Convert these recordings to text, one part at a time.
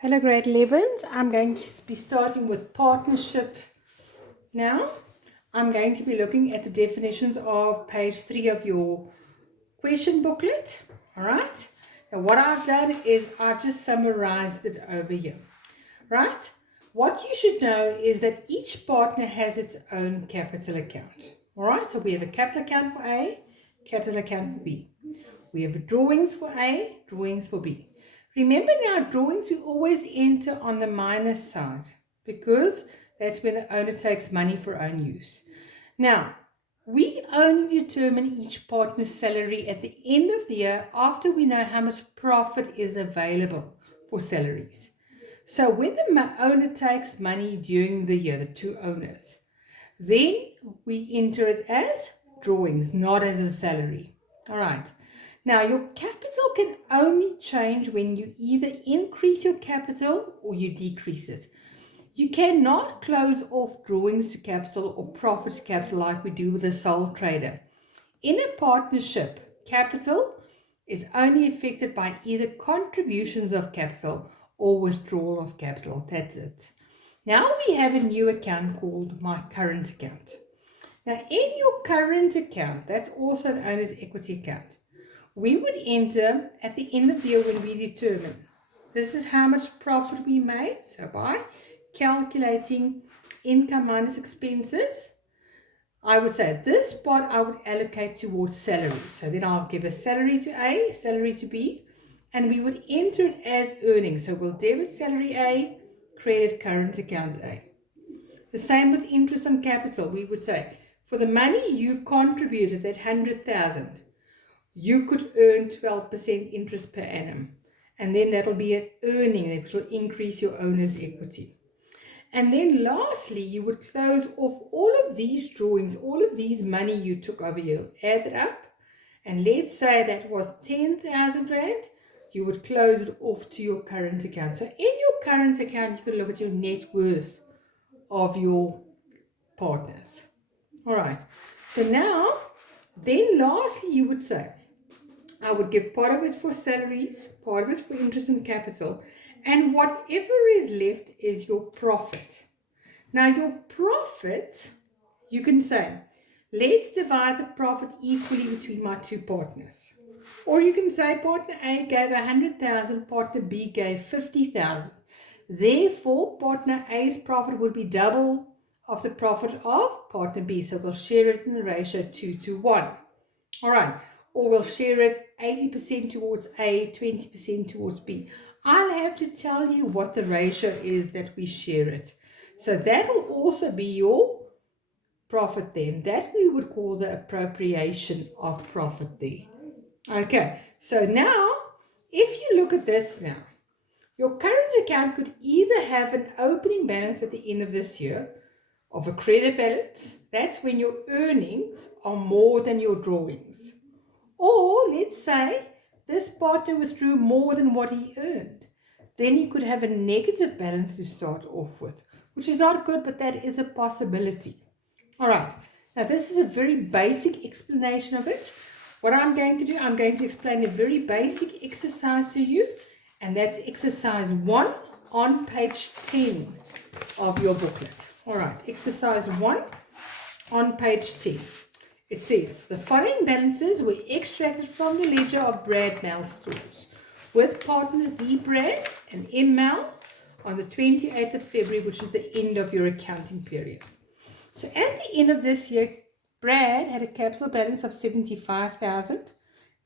Hello grade 11s, I'm going to be starting with partnership now. I'm going to be looking at the definitions of page 3 of your question booklet. Alright, now what I've done is I've just summarized it over here. Right, what you should know is that each partner has its own capital account. Alright, so we have a capital account for A, capital account for B. We have drawings for A, drawings for B. Remember now, drawings we always enter on the minus side because that's when the owner takes money for own use. Now, we only determine each partner's salary at the end of the year after we know how much profit is available for salaries. So when the owner takes money during the year, the two owners, then we enter it as drawings, not as a salary. All right. Now, your capital can only change when you either increase your capital or you decrease it. You cannot close off drawings to capital or profit to capital like we do with a sole trader. In a partnership, capital is only affected by either contributions of capital or withdrawal of capital. That's it. Now we have a new account called my current account. Now in your current account, that's also known as equity account, we would enter at the end of the year when we determine this is how much profit we made. So by calculating income minus expenses, I would say this part I would allocate towards salary. So then I'll give a salary to A, salary to B, and we would enter it as earnings. So we'll debit salary A, credit current account A. The same with interest on capital. We would say for the money you contributed, that 100,000, you could earn 12% interest per annum. And then that'll be an earning that will increase your owner's equity. And then lastly, you would close off all of these drawings, all of these money you took over here, add it up. And let's say that was 10,000 Rand. You would close it off to your current account. So in your current account, you can look at your net worth of your partners. All right. So now, then lastly, you would say, I would give part of it for salaries, part of it for interest and capital, and whatever is left is your profit. Now, your profit, you can say, let's divide the profit equally between my two partners. Or you can say partner A gave 100,000, partner B gave 50,000. Therefore, partner A's profit would be double of the profit of partner B. So we'll share it in the ratio 2:1. All right. Or we'll share it 80% towards A, 20% towards B. I'll have to tell you what the ratio is that we share it. So that will also be your profit then. That we would call the appropriation of profit there. Okay, so now, if you look at this now, your current account could either have an opening balance at the end of this year of a credit balance. That's when your earnings are more than your drawings. Or let's say this partner withdrew more than what he earned. Then you could have a negative balance to start off with, which is not good, but that is a possibility. All right, now this is a very basic explanation of it. What I'm going to do, I'm going to explain a very basic exercise to you, and that's exercise 1 on page 10 of your booklet. All right, exercise 1 on page 10. It says, the following balances were extracted from the ledger of Brad Mal Stores with partners B. Brad and M. Mal on the 28th of February, which is the end of your accounting period. So at the end of this year, Brad had a capital balance of 75,000.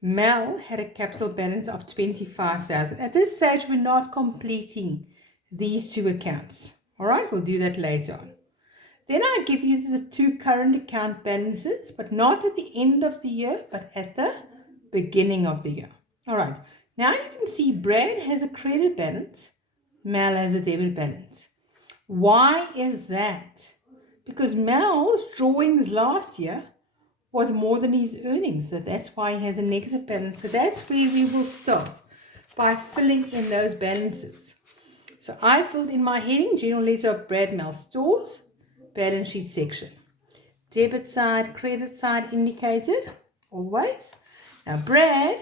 Mel had a capital balance of 25,000. At this stage, we're not completing these two accounts. All right, we'll do that later on. Then I give you the two current account balances, but not at the end of the year, but at the beginning of the year. All right, now you can see Brad has a credit balance, Mel has a debit balance. Why is that? Because Mel's drawings last year was more than his earnings. So that's why he has a negative balance. So that's where we will start, by filling in those balances. So I filled in my heading, general ledger of Brad Mal Stores, balance sheet section. Debit side, credit side indicated, always. Now Brad,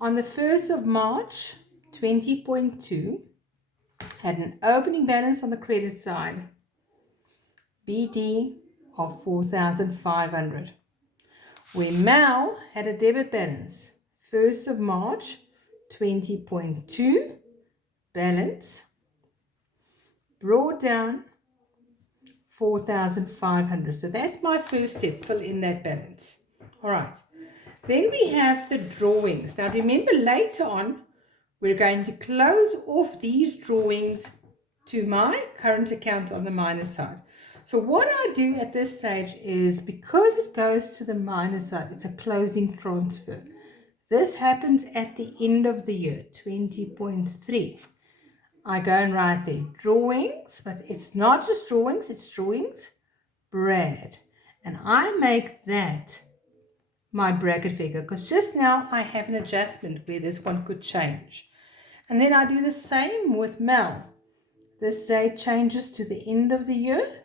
on the 1st of March, 20.2, had an opening balance on the credit side, BD, of 4,500. Where Mal had a debit balance, 1st of March, 20.2, balance, brought down 4,500. So that's my first step, fill in that balance. All right. Then we have the drawings. Now remember, later on, we're going to close off these drawings to my current account on the minus side. So what I do at this stage is, because it goes to the minus side, it's a closing transfer. This happens at the end of the year, 20.3. I go and write there, drawings, but it's not just drawings, it's drawings, Brad. And I make that my bracket figure, because just now I have an adjustment where this one could change. And then I do the same with Mel. This date changes to the end of the year,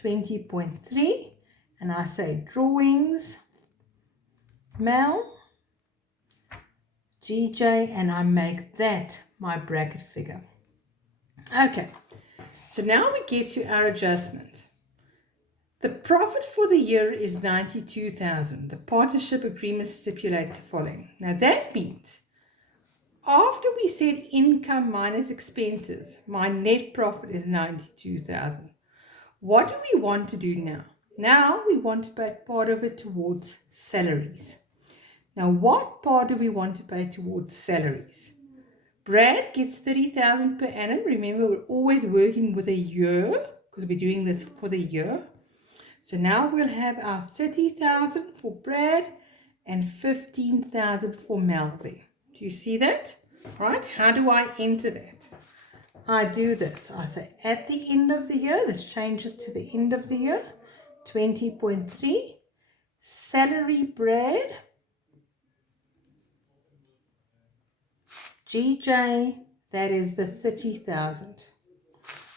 20.3, and I say drawings, Mel, GJ, and I make that my bracket figure. Okay, so now we get to our adjustment. The profit for the year is 92,000. The partnership agreement stipulates the following. Now that means after we said income minus expenses, my net profit is 92,000. What do we want to do now? Now we want to pay part of it towards salaries. Now what part do we want to pay towards salaries? Brad gets 30,000 per annum. Remember, we're always working with a year because we're doing this for the year. So now we'll have our 30,000 for Brad and 15,000 for Mel there. Do you see that? Right? How do I enter that? I do this. I say at the end of the year, this changes to the end of the year, 20.3, salary Brad, GJ, that is the 30,000.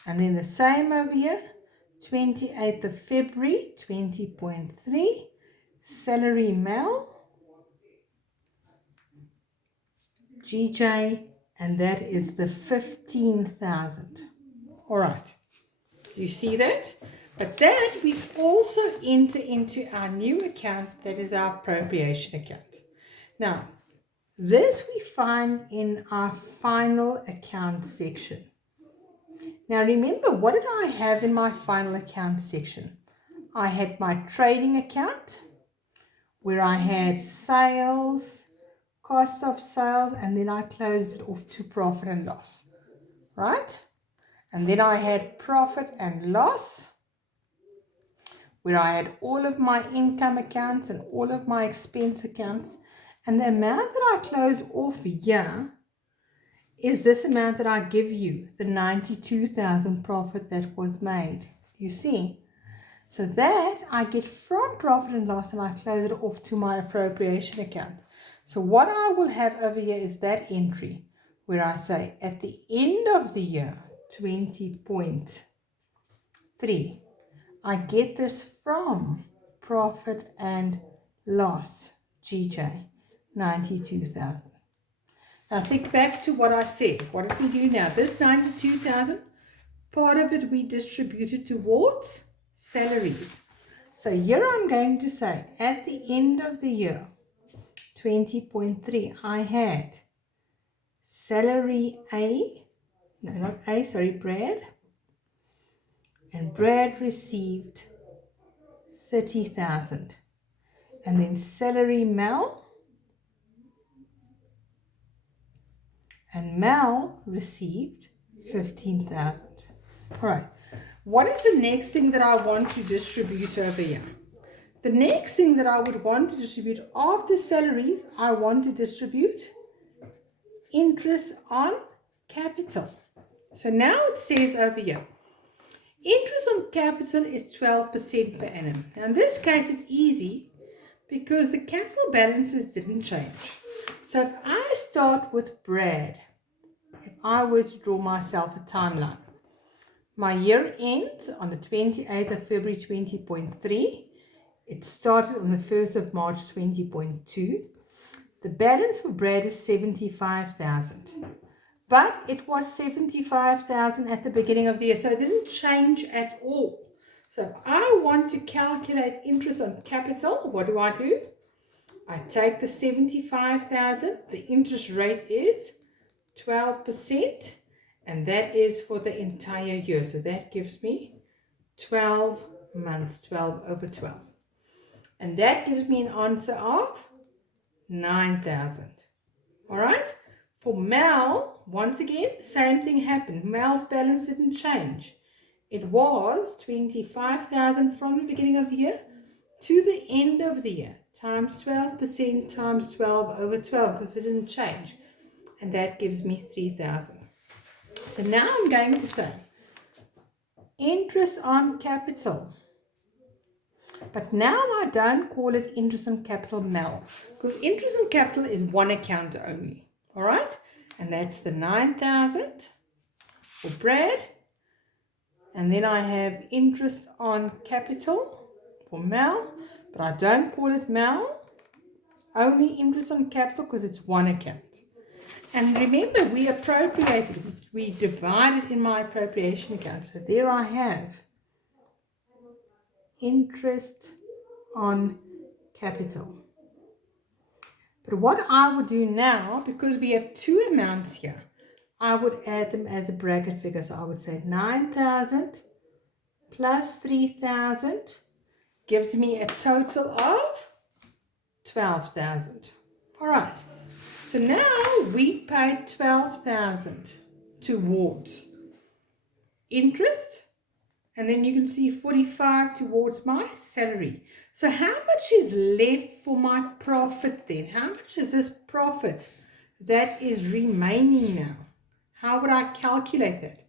And then the same over here, 28th of February, 20.3, salary Mel, GJ, and that is the 15,000. All right, you see that? But that we also enter into our new account, that is our appropriation account. Now, this we find in our final account section. Now remember, what did I have in my final account section? I had my trading account where I had sales, cost of sales, and then I closed it off to profit and loss, right? And then I had profit and loss where I had all of my income accounts and all of my expense accounts. And the amount that I close off here is this amount that I give you, the 92,000 profit that was made. You see? So that I get from profit and loss, and I close it off to my appropriation account. So what I will have over here is that entry where I say at the end of the year, 20.3, I get this from profit and loss, GJ, 92,000. Now think back to what I said. What did we do now? This 92,000, part of it we distributed towards salaries. So here I'm going to say at the end of the year, 20.3, I had salary A, no, not A, sorry, Brad. And Brad received 30,000. And then salary Mel. And Mel received 15,000. All right. What is the next thing that I want to distribute over here? The next thing that I would want to distribute after salaries, I want to distribute interest on capital. So now it says over here, interest on capital is 12% per annum. Now in this case, it's easy because the capital balances didn't change. So if I start with Brad, if I were to draw myself a timeline, my year ends on the 28th of February 20.3. It started on the 1st of March 20.2. The balance for Brad is 75,000. but it was 75,000 at the beginning of the year, so it didn't change at all. So if I want to calculate interest on capital, what do? I take the 75,000, the interest rate is 12%, and that is for the entire year. So that gives me 12 months, 12 over 12. And that gives me an answer of 9,000. All right. For Mel, once again, same thing happened. Mel's balance didn't change. It was 25,000 from the beginning of the year to the end of the year, times 12% times 12 over 12, because it didn't change. And that gives me 3,000. So now I'm going to say interest on capital. But now I don't call it interest on capital Mel, because interest on capital is one account only. All right? And that's the 9,000 for Brad. And then I have interest on capital for Mel, but I don't call it Mel, only interest on capital because it's one account. And remember, we appropriated, we divided in my appropriation account. So there I have interest on capital. But what I would do now, because we have two amounts here, I would add them as a bracket figure. So I would say 9,000 plus 3,000 gives me a total of 12,000. All right. So now we paid 12,000 towards interest, and then you can see 45 towards my salary. So how much is left for my profit then? How much is this profit that is remaining now? How would I calculate that?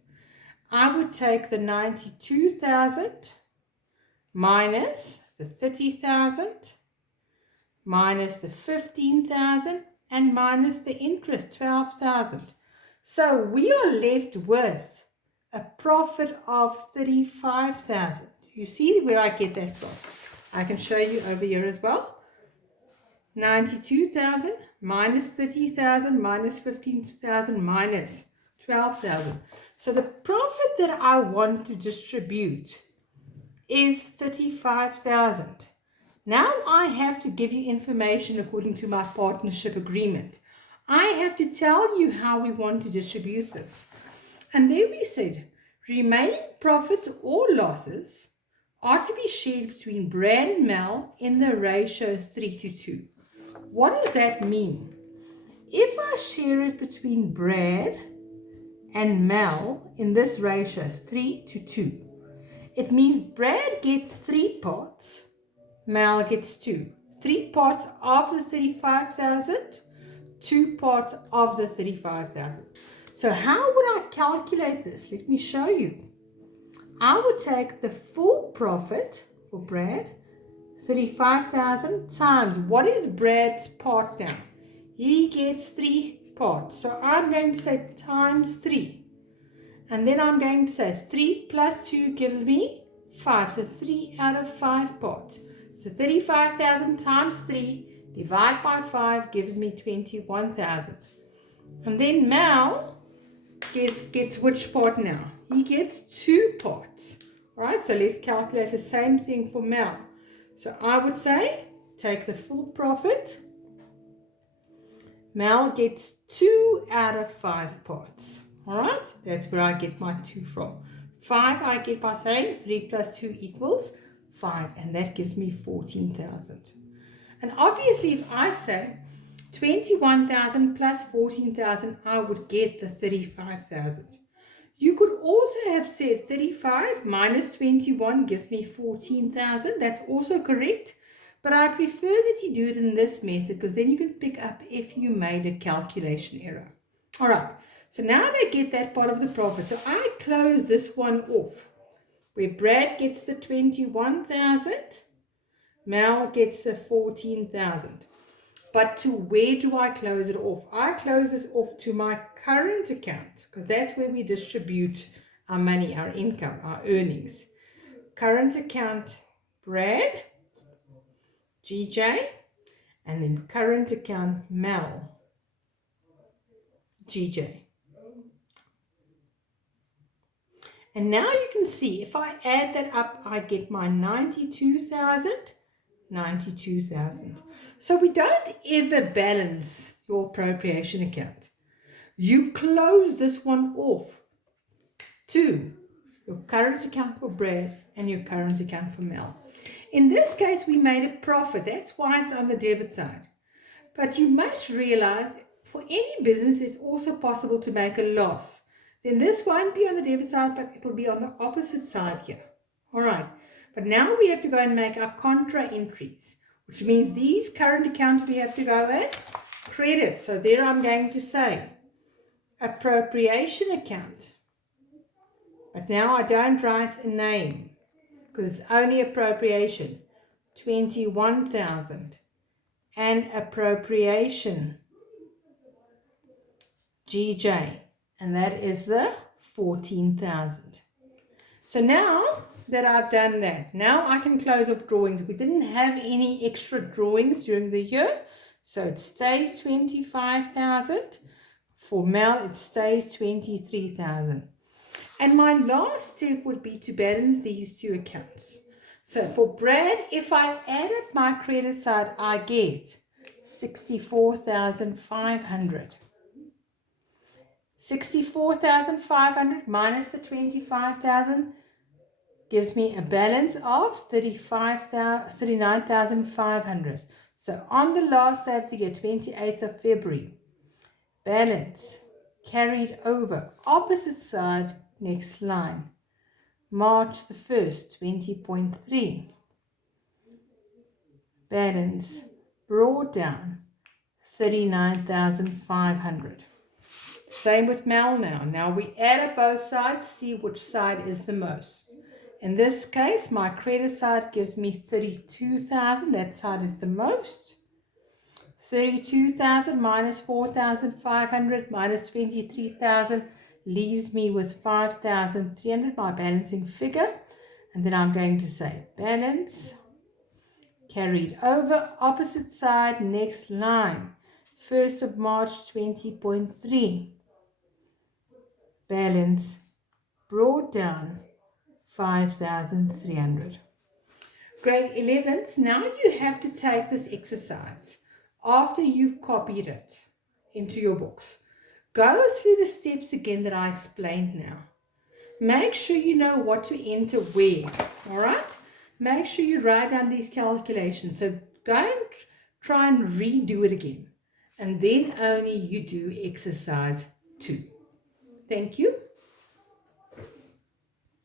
I would take the 92,000 minus the 30,000 minus the 15,000 and minus the interest, 12,000. So we are left with a profit of 35,000. You see where I get that from? I can show you over here as well. 92,000 minus 30,000 minus 15,000 minus 12,000. So the profit that I want to distribute is 35,000. Now I have to give you information according to my partnership agreement. I have to tell you how we want to distribute this. And there we said, remaining profits or losses are to be shared between Brad and Mel in the ratio 3:2. What does that mean? If I share it between Brad and Mel in this ratio 3:2, it means Brad gets 3 parts, Mel gets 2. 3 parts of the 35,000, 2 parts of the 35,000. So how would I calculate this? Let me show you. I would take the full profit for Brad, 35,000 times, what is Brad's part now? He gets 3 parts. So I'm going to say times 3. And then I'm going to say 3 plus 2 gives me 5. So 3 out of 5 parts. So 35,000 times 3 divided by 5 gives me 21,000. And then Mel gets which part now? He gets 2 parts. All right, so let's calculate the same thing for Mel. So I would say take the full profit. Mel gets 2 out of 5 parts. All right, that's where I get my 2 from. 5 I get by saying 3 plus 2 equals 5, and that gives me 14,000. And obviously if I say 21,000 plus 14,000, I would get the 35,000. You could also have said 35 minus 21 gives me 14,000. That's also correct. But I prefer that you do it in this method because then you can pick up if you made a calculation error. All right. So now they get that part of the profit. So I close this one off where Brad gets the 21,000, Mel gets the 14,000. But to where do I close it off? I close this off to my current account because that's where we distribute our money, our income, our earnings. Current account, Brad, GJ, and then current account, Mel, GJ. And now you can see, if I add that up, I get my 92,000, 92,000. So we don't ever balance your appropriation account. You close this one off to your current account for Brad and your current account for Mel. In this case, we made a profit. That's why it's on the debit side. But you must realize, for any business, it's also possible to make a loss. Then this won't be on the debit side, but it'll be on the opposite side here. All right. But now we have to go and make our contra entries, which means these current accounts we have to go and credit. So there I'm going to say appropriation account. But now I don't write a name because it's only appropriation. 21,000. And appropriation GJ, and that is the 14,000. So now that I've done that, now I can close off drawings. We didn't have any extra drawings during the year, so it stays 25,000. For Mel, it stays 23,000. And my last step would be to balance these two accounts. So for Brad, if I add up my credit side, I get 64,500. 64,500 minus the 25,000 gives me a balance of 39,500. So on the last day of the year, 28th of February, balance carried over, opposite side, next line. March the 1st, 20.3. Balance brought down 39,500. Same with Mel now. Now we add up both sides, see which side is the most. In this case, my credit side gives me 32,000. That side is the most. 32,000 minus 4,500 minus 23,000 leaves me with 5,300, my balancing figure. And then I'm going to say balance carried over, opposite side, next line. 1st of March 20.3. Balance brought down 5,300. Grade 11s, now you have to take this exercise after you've copied it into your books. Go through the steps again that I explained now. Make sure you know what to enter where, all right? Make sure you write down these calculations. So go and try and redo it again. And then only you do exercise 2. Thank you.